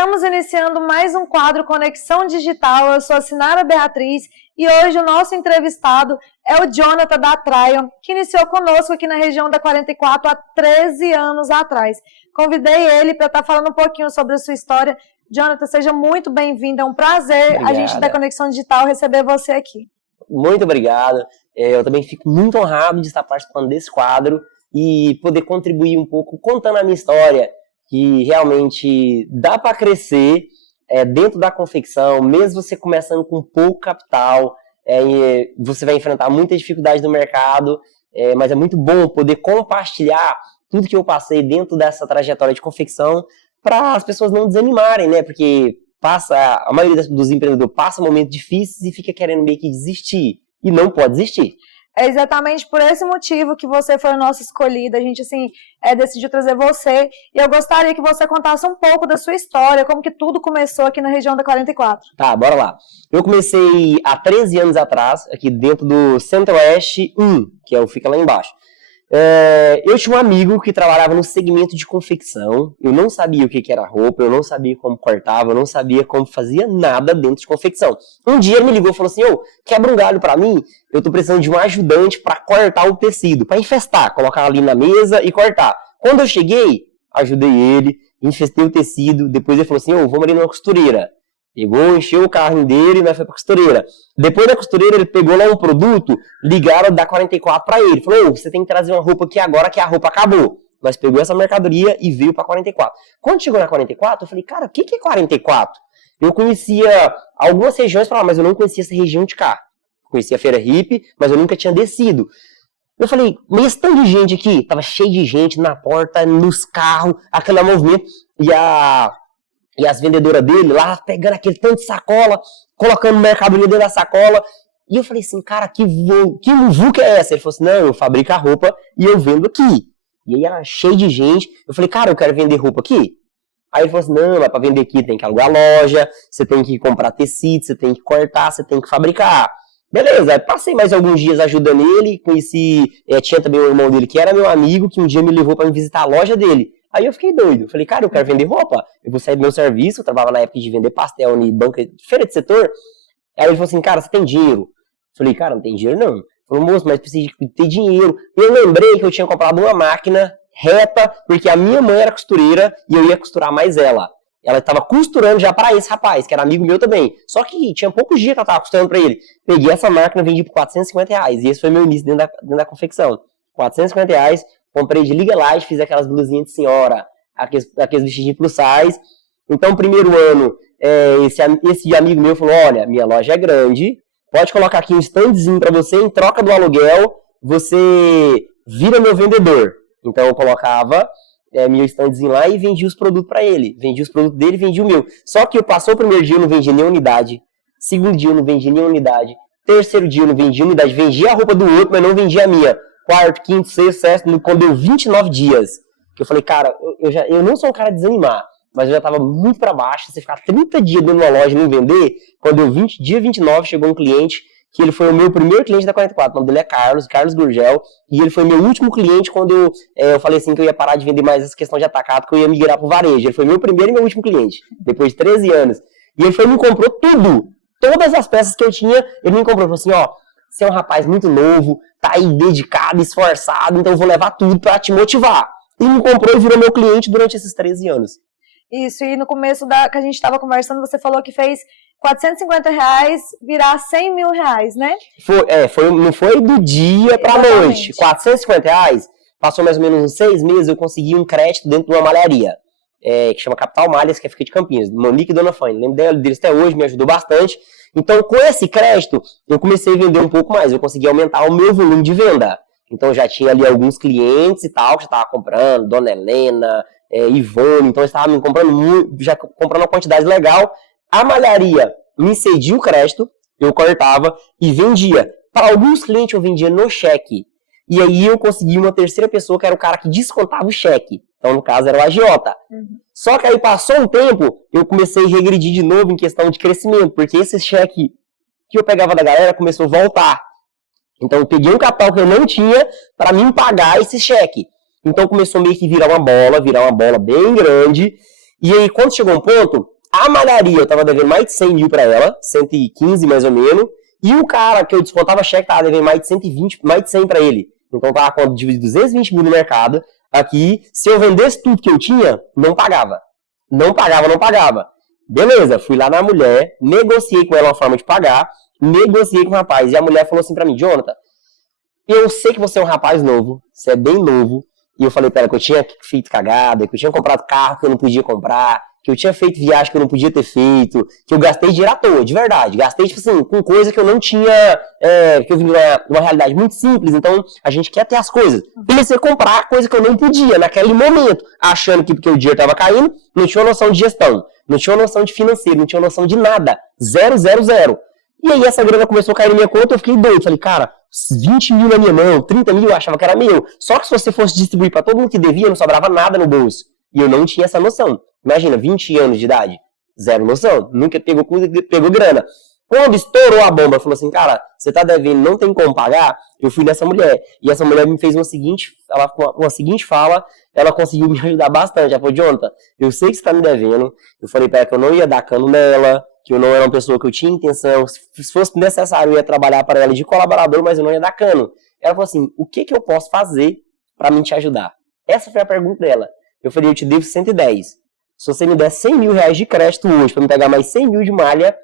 Estamos iniciando mais um quadro Conexão Digital. Eu sou a Sinara Beatriz e hoje o nosso entrevistado é o Jonathan da Trion, que iniciou conosco aqui na região da 44 há 13 anos atrás. Convidei ele para estar falando um pouquinho sobre a sua história. Jonathan, seja muito bem-vindo. É um prazer a gente da Conexão Digital receber você aqui. Muito obrigado. Eu também fico muito honrado de estar participando desse quadro e poder contribuir um pouco contando a minha história, que realmente dá para crescer dentro da confecção, mesmo você começando com pouco capital, você vai enfrentar muitas dificuldades no mercado, mas é muito bom poder compartilhar tudo que eu passei dentro dessa trajetória de confecção para as pessoas não desanimarem, né? Porque a maioria dos empreendedores passa momentos difíceis e fica querendo meio que desistir, e não pode desistir. É exatamente por esse motivo que você foi o nosso escolhido. A gente, decidiu trazer você. E eu gostaria que você contasse um pouco da sua história, como que tudo começou aqui na região da 44. Tá, bora lá. Eu comecei há 13 anos atrás, aqui dentro do Centro-Oeste 1, que fica lá embaixo. Eu tinha um amigo que trabalhava no segmento de confecção. Eu não sabia o que era roupa, eu não sabia como cortava, eu não sabia como fazia nada dentro de confecção. Um dia ele me ligou e falou assim: quebra um galho pra mim, eu tô precisando de um ajudante pra cortar o tecido, pra infestar, colocar ali na mesa e cortar. Quando eu cheguei, ajudei ele, infestei o tecido, depois ele falou assim: vamos ali numa costureira. Pegou, encheu o carrinho dele e nós foi pra costureira. Depois da costureira, ele pegou lá um produto, ligaram da 44 pra ele. Falou: você tem que trazer uma roupa aqui agora que a roupa acabou. Nós pegou essa mercadoria e veio pra 44. Quando chegou na 44, eu falei: cara, o que é 44? Eu conhecia algumas regiões pra lá, mas eu não conhecia essa região de cá. Conhecia a Feira Hippie, mas eu nunca tinha descido. Eu falei: mas esse tanto de gente aqui? Tava cheio de gente na porta, nos carros, aquele movimento. E as vendedoras dele lá, pegando aquele tanto de sacola, colocando mercadoria dentro da sacola. E eu falei assim: cara, que muvuca é essa? Ele falou assim: não, eu fabrico a roupa e eu vendo aqui. E aí era cheio de gente. Eu falei: cara, eu quero vender roupa aqui. Aí ele falou assim: não, mas pra vender aqui tem que alugar loja, você tem que comprar tecido, você tem que cortar, você tem que fabricar. Beleza, aí passei mais alguns dias ajudando ele, conheci, tinha também o irmão dele que era meu amigo, que um dia me levou pra me visitar a loja dele. Aí eu fiquei doido, eu falei: cara, eu quero vender roupa, eu vou sair do meu serviço, eu trabalhava na época de vender pastel em banca, feira de setor. Aí ele falou assim: cara, você tem dinheiro? Eu falei: cara, não tem dinheiro não. Ele falou: moço, mas precisa ter dinheiro. Eu lembrei que eu tinha comprado uma máquina reta, porque a minha mãe era costureira e eu ia costurar mais ela. Ela estava costurando já para esse rapaz, que era amigo meu também. Só que tinha poucos dias que ela estava costurando para ele. Peguei essa máquina, vendi por R$450, e esse foi meu início dentro da confecção. R$450, comprei de Liga Light, fiz aquelas blusinhas de senhora, aqueles vestidinhos plus size. Então, primeiro ano, esse amigo meu falou: olha, minha loja é grande, pode colocar aqui um standzinho para você, em troca do aluguel, você vira meu vendedor. Então, eu colocava meu standzinho lá e vendia os produtos para ele. Vendia os produtos dele e vendia o meu. Só que eu passou o primeiro dia, eu não vendia nem unidade. Segundo dia, eu não vendia nem unidade. Terceiro dia, eu não vendia unidade. Vendia a roupa do outro, mas não vendia a minha. Quarto, quinto, sexto, sétimo, quando deu 29 dias. Que eu falei: cara, eu não sou um cara de desanimar, mas eu já tava muito pra baixo. Você ficar 30 dias dentro de uma loja e não vender, quando deu dia 29, chegou um cliente, que ele foi o meu primeiro cliente da 44. O nome dele é Carlos Gurgel, e ele foi meu último cliente quando eu falei assim que eu ia parar de vender mais essa questão de atacado, que eu ia migrar pro varejo. Ele foi meu primeiro e meu último cliente, depois de 13 anos. E ele foi e me comprou tudo. Todas as peças que eu tinha, ele me comprou. Falou assim: você é um rapaz muito novo, tá aí dedicado, esforçado, então eu vou levar tudo pra te motivar. E me comprou e virou meu cliente durante esses 13 anos. Isso, e no começo que a gente estava conversando, você falou que fez R$450 virar R$100 mil, né? Não foi do dia pra noite. R$450, passou mais ou menos uns 6 meses, eu consegui um crédito dentro de uma malharia, que chama Capital Malhas, que fica de Campinas, Monique e Dona Fanny. Lembro deles até hoje, me ajudou bastante. Então, com esse crédito, eu comecei a vender um pouco mais. Eu consegui aumentar o meu volume de venda. Então, já tinha ali alguns clientes e tal, que já estavam comprando, Dona Helena, Ivone. Então, eles estavam me comprando já comprando uma quantidade legal. A malharia me cedia o crédito, eu cortava e vendia. Para alguns clientes, eu vendia no cheque. E aí, eu consegui uma terceira pessoa, que era o cara que descontava o cheque. Então, no caso, era o agiota. Só que aí passou um tempo, eu comecei a regredir de novo em questão de crescimento, porque esse cheque que eu pegava da galera começou a voltar. Então, eu peguei um capital que eu não tinha para mim pagar esse cheque. Então, começou meio que virar uma bola bem grande. E aí, quando chegou um ponto, a malharia eu tava devendo mais de 100 mil pra ela, 115 mais ou menos, e o cara que eu descontava cheque tava devendo mais de 120, mais de 100 pra ele. Então tava com de 220 mil no mercado. Aqui, se eu vendesse tudo que eu tinha, não pagava. Não pagava. Beleza, fui lá na mulher, negociei com ela uma forma de pagar, negociei com o rapaz. E a mulher falou assim pra mim, Jonathan, eu sei que você é um rapaz novo, você é bem novo. E eu falei pra ela que eu tinha feito cagada, que eu tinha comprado carro que eu não podia comprar, que eu tinha feito viagem que eu não podia ter feito, que eu gastei dinheiro à toa, de verdade. Gastei, tipo assim, com coisa que eu não tinha, que eu vim numa realidade muito simples, então a gente quer ter as coisas. Comecei a comprar coisa que eu não podia naquele momento, achando que porque o dinheiro tava caindo, não tinha uma noção de gestão, não tinha uma noção de financeiro, não tinha uma noção de nada. 0. E aí essa grana começou a cair na minha conta, eu fiquei doido. Falei, cara, 20 mil na minha mão, 30 mil eu achava que era meu. Só que se você fosse distribuir pra todo mundo que devia, não sobrava nada no bolso. E eu não tinha essa noção. Imagina, 20 anos de idade, 0 noção, nunca pegou grana. Quando estourou a bomba, falou assim, cara, você tá devendo, não tem como pagar, eu fui nessa mulher. E essa mulher me fez uma seguinte fala, ela conseguiu me ajudar bastante. Ela falou, Jonathan, eu sei que você tá me devendo, eu falei pra ela que eu não ia dar cano nela, que eu não era uma pessoa que eu tinha intenção, se fosse necessário eu ia trabalhar para ela de colaborador, mas eu não ia dar cano. Ela falou assim, o que eu posso fazer pra mim te ajudar? Essa foi a pergunta dela. Eu falei, eu te devo 110. Se você me der 100 mil reais de crédito hoje pra me pegar mais 100 mil de malha,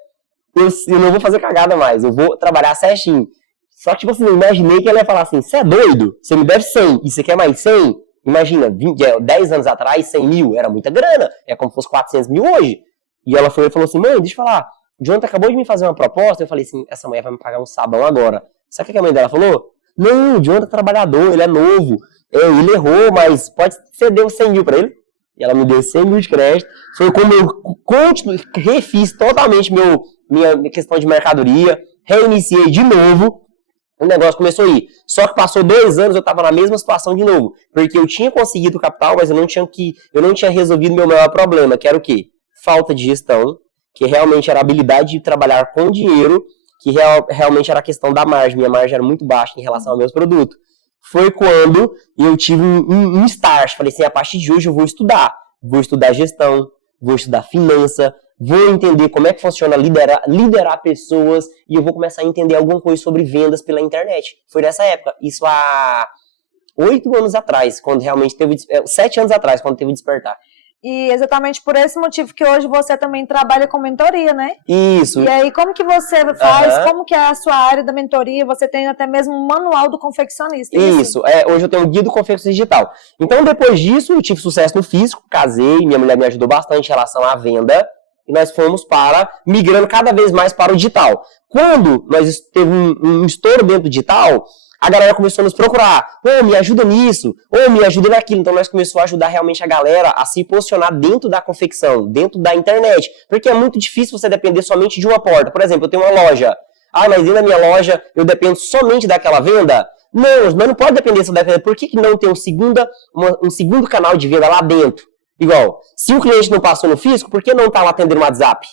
eu não vou fazer cagada mais, eu vou trabalhar certinho. Só que, tipo assim, eu imaginei que ela ia falar assim, você é doido? Você me deve 100 e você quer mais 100? Imagina, 10 anos atrás, 100 mil era muita grana, é como se fosse 400 mil hoje. E ela falou assim, mãe, deixa eu falar, o Jonathan acabou de me fazer uma proposta, eu falei assim, essa mulher vai me pagar um sabão agora. Sabe o que a mãe dela falou? Não, o Jonathan é trabalhador, ele é novo, ele errou, mas você deu 100 mil pra ele? E ela me deu 100 mil de crédito, foi como eu refiz totalmente minha questão de mercadoria, reiniciei de novo, o negócio começou a ir. Só que passou 2 anos, eu estava na mesma situação de novo, porque eu tinha conseguido o capital, mas eu não tinha resolvido meu maior problema, que era o quê? Falta de gestão, que realmente era a habilidade de trabalhar com dinheiro, que realmente era a questão da margem. Minha margem era muito baixa em relação aos meus produtos. Foi quando eu tive um start. Falei assim, a partir de hoje eu vou estudar gestão, vou estudar finança, vou entender como é que funciona liderar pessoas e eu vou começar a entender alguma coisa sobre vendas pela internet. Foi nessa época, isso há 8 anos atrás, quando realmente 7 anos atrás, quando teve o despertar. E exatamente por esse motivo que hoje você também trabalha com mentoria, né? Isso. E aí, como que você faz? Como que é a sua área da mentoria? Você tem até mesmo um manual do confeccionista. Isso. Hoje eu tenho o guia do confeccionista digital. Então, depois disso, eu tive sucesso no físico, casei, minha mulher me ajudou bastante em relação à venda, e nós fomos migrando cada vez mais para o digital. Quando nós teve um estouro dentro do digital, a galera começou a nos procurar, me ajuda nisso, me ajuda naquilo. Então nós começamos a ajudar realmente a galera a se posicionar dentro da confecção, dentro da internet. Porque é muito difícil você depender somente de uma porta. Por exemplo, eu tenho uma loja. Mas dentro da minha loja eu dependo somente daquela venda? Não, mas não pode depender só daquela venda. Por que não ter um segundo canal de venda lá dentro? Igual, se o cliente não passou no físico, por que não tá lá atendendo o WhatsApp?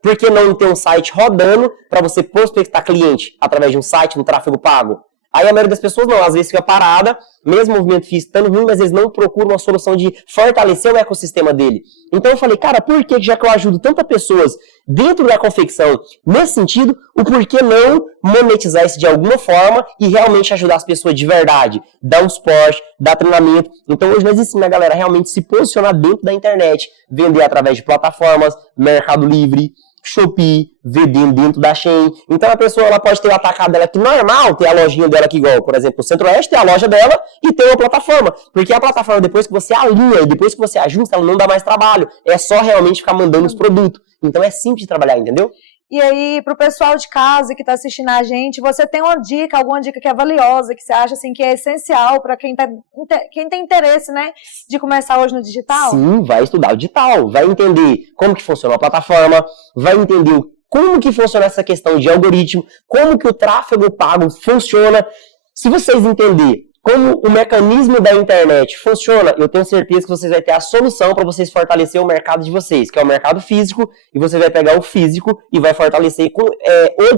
Por que não ter um site rodando para você prospectar cliente através de um site no tráfego pago? Aí a maioria das pessoas não, às vezes fica parada, mesmo o movimento físico estando ruim, mas eles não procuram uma solução de fortalecer o ecossistema dele. Então eu falei, cara, por que já que eu ajudo tantas pessoas dentro da confecção nesse sentido, o porquê não monetizar isso de alguma forma e realmente ajudar as pessoas de verdade? Dar um suporte, dar treinamento. Então hoje nós ensinamos a galera a realmente se posicionar dentro da internet, vender através de plataformas, Mercado Livre, Shopee, vendendo dentro da Shein. Então a pessoa ela pode ter o atacado dela aqui normal, ter a lojinha dela aqui igual, por exemplo, o Centro-Oeste tem a loja dela e tem uma plataforma. Porque a plataforma, depois que você alinha e depois que você ajusta, ela não dá mais trabalho. É só realmente ficar mandando os produtos. Então é simples de trabalhar, entendeu? E aí, pro pessoal de casa que está assistindo a gente, você tem alguma dica que é valiosa, que você acha assim, que é essencial para quem tem interesse, né, de começar hoje no digital? Sim, vai estudar o digital, vai entender como que funciona a plataforma, vai entender como que funciona essa questão de algoritmo, como que o tráfego pago funciona. Se vocês entenderem como o mecanismo da internet funciona, eu tenho certeza que vocês vão ter a solução para vocês fortalecer o mercado de vocês, que é o mercado físico, e você vai pegar o físico e vai fortalecer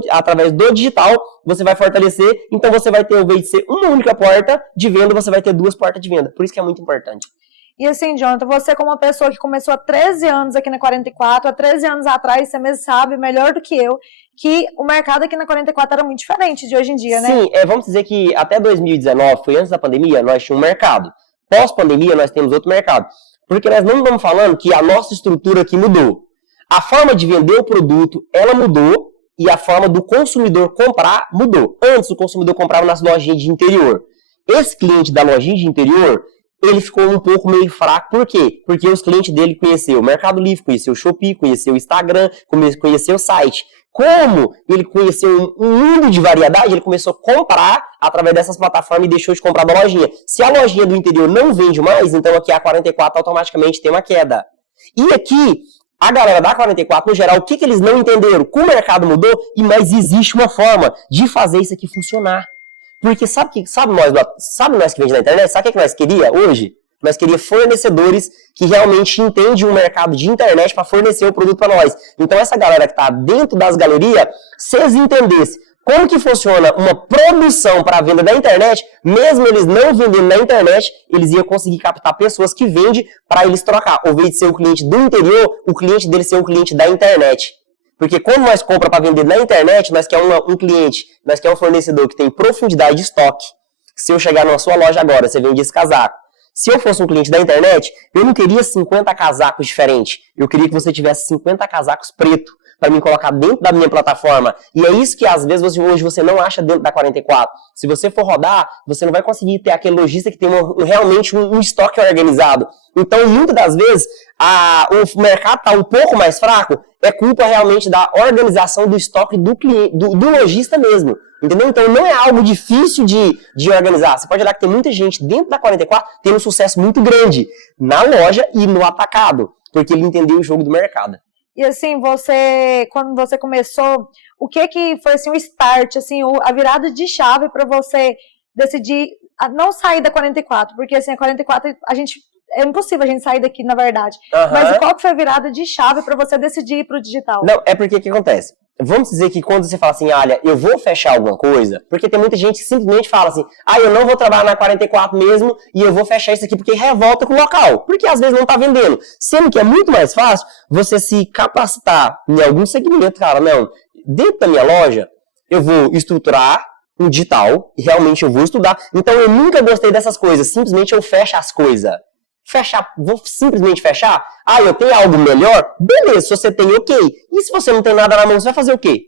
através do digital, você vai fortalecer, então você vai ter, ao invés de ser uma única porta de venda, você vai ter 2 portas de venda. Por isso que é muito importante. E assim, Jonathan, você como uma pessoa que começou há 13 anos aqui na 44, há 13 anos atrás, você mesmo sabe, melhor do que eu, que o mercado aqui na 44 era muito diferente de hoje em dia, né? Sim, vamos dizer que até 2019, foi antes da pandemia, nós tínhamos um mercado. Pós-pandemia, nós temos outro mercado. Porque nós não estamos falando que a nossa estrutura aqui mudou. A forma de vender o produto, ela mudou, e a forma do consumidor comprar mudou. Antes, o consumidor comprava nas lojinhas de interior. Esse cliente da lojinha de interior, ele ficou um pouco meio fraco. Por quê? Porque os clientes dele conheceu o Mercado Livre, conheceu o Shopee, conheceu o Instagram, conheceu o site. Como ele conheceu um mundo de variedade, ele começou a comprar através dessas plataformas e deixou de comprar da lojinha. Se a lojinha do interior não vende mais, então aqui a 44 automaticamente tem uma queda. E aqui, a galera da 44, no geral, o que eles não entenderam? Que o mercado mudou, mas existe uma forma de fazer isso aqui funcionar. Porque sabe nós que vende na internet? Sabe o que nós queria hoje? Nós queríamos fornecedores que realmente entendem o mercado de internet para fornecer o produto para nós. Então essa galera que está dentro das galerias, se eles entendessem como que funciona uma produção para venda da internet, mesmo eles não vendendo na internet, eles iam conseguir captar pessoas que vendem para eles trocar. Ao invés de ser o cliente do interior, o cliente dele ser o cliente da internet. Porque quando nós compramos para vender na internet, nós queremos um cliente, nós queremos um fornecedor que tem profundidade de estoque. Se eu chegar na sua loja agora, você vende esse casaco. Se eu fosse um cliente da internet, eu não queria 50 casacos diferentes. Eu queria que você tivesse 50 casacos pretos para me colocar dentro da minha plataforma. E é isso que às vezes hoje você não acha dentro da 44. Se você for rodar, você não vai conseguir ter aquele lojista que tem realmente um estoque organizado. Então, muitas das vezes, o mercado está um pouco mais fraco, é culpa realmente da organização do estoque do cliente, do lojista mesmo. Entendeu? Então não é algo difícil de organizar. Você pode olhar que tem muita gente dentro da 44 tendo um sucesso muito grande na loja e no atacado, porque ele entendeu o jogo do mercado. E assim, quando você começou, o que foi assim, o start, assim, a virada de chave para você decidir não sair da 44? Porque assim, a 44, é impossível a gente sair daqui, na verdade. Uhum. Mas qual que foi a virada de chave para você decidir ir para o digital? Não, é porque o que acontece? Vamos dizer que quando você fala assim, olha, eu vou fechar alguma coisa, porque tem muita gente que simplesmente fala assim, eu não vou trabalhar na 44 mesmo e eu vou fechar isso aqui porque revolta com o local, porque às vezes não está vendendo. Sendo que é muito mais fácil você se capacitar em algum segmento, cara, não, dentro da minha loja eu vou estruturar um digital e realmente eu vou estudar. Então eu nunca gostei dessas coisas, simplesmente eu fecho as coisas. Vou simplesmente fechar? Eu tenho algo melhor? Beleza, se você tem, ok. E se você não tem nada na mão, você vai fazer o quê?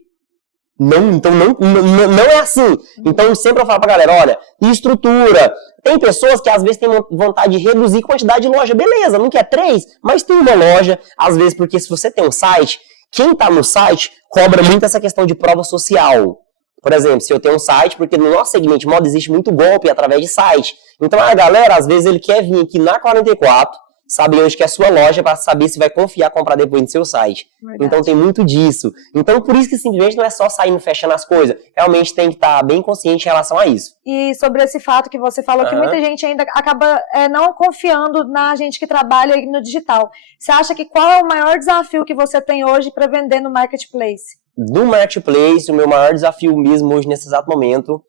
Então não é assim. Então sempre eu falo pra galera, olha, estrutura. Tem pessoas que às vezes têm vontade de reduzir a quantidade de loja. Beleza, não quer 3, mas tem uma loja. Às vezes, porque se você tem um site, quem tá no site cobra muito essa questão de prova social. Por exemplo, se eu tenho um site, porque no nosso segmento de moda existe muito golpe através de site. Então a galera, às vezes, ele quer vir aqui na 44, saber onde que é a sua loja, para saber se vai confiar comprar depois no seu site. Verdade. Então tem muito disso. Então por isso que simplesmente não é só saindo fechando as coisas. Realmente tem que estar bem consciente em relação a isso. E sobre esse fato que você falou, que muita gente ainda acaba não confiando na gente que trabalha no digital. Você acha que qual é o maior desafio que você tem hoje para vender no marketplace? Do marketplace, o meu maior desafio mesmo hoje, nesse exato momento,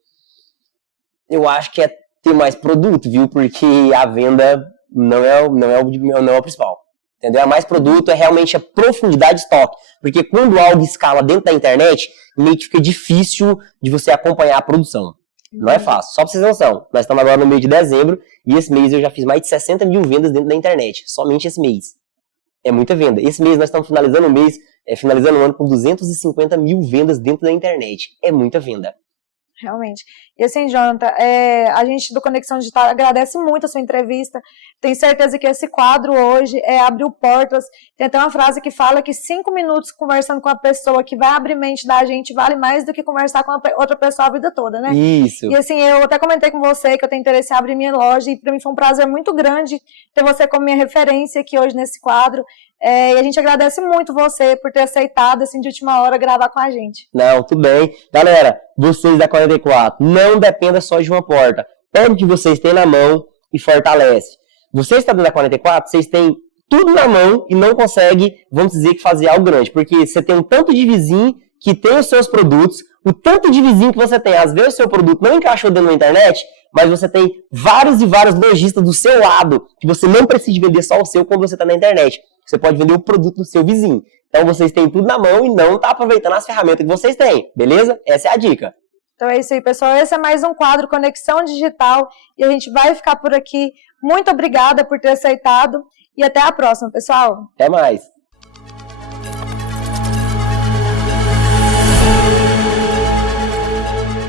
eu acho que é ter mais produto, viu? Porque a venda não é o principal. Entendeu? É mais produto, é realmente a profundidade de estoque. Porque quando algo escala dentro da internet, meio que fica difícil de você acompanhar a produção. Não é fácil. Só pra vocês terem noção, nós estamos agora no mês de dezembro e esse mês eu já fiz mais de 60 mil vendas dentro da internet. Somente esse mês. É muita venda. Esse mês nós estamos finalizando o ano com 250 mil vendas dentro da internet. É muita venda. Realmente. E assim, Jonathan, a gente do Conexão Digital agradece muito a sua entrevista. Tenho certeza que esse quadro hoje abriu portas. Tem até uma frase que fala que 5 minutos conversando com a pessoa que vai abrir mente da gente vale mais do que conversar com outra pessoa a vida toda, né? Isso. E assim, eu até comentei com você que eu tenho interesse em abrir minha loja e para mim foi um prazer muito grande ter você como minha referência aqui hoje nesse quadro. E a gente agradece muito você por ter aceitado, assim, de última hora, gravar com a gente. Não, tudo bem. Galera, vocês da 44, não dependa só de uma porta. Pega o que vocês têm na mão e fortalece. Vocês estão da 44, vocês têm tudo na mão e não conseguem, vamos dizer, que fazer algo grande. Porque você tem um tanto de vizinho que tem os seus produtos, o tanto de vizinho que você tem, às vezes o seu produto não encaixou dentro da internet, mas você tem vários e vários lojistas do seu lado, que você não precisa vender só o seu quando você está na internet. Você pode vender o produto do seu vizinho. Então vocês têm tudo na mão e não tá aproveitando as ferramentas que vocês têm, beleza? Essa é a dica. Então é isso aí, pessoal. Esse é mais um quadro Conexão Digital e a gente vai ficar por aqui. Muito obrigada por ter aceitado e até a próxima, pessoal. Até mais.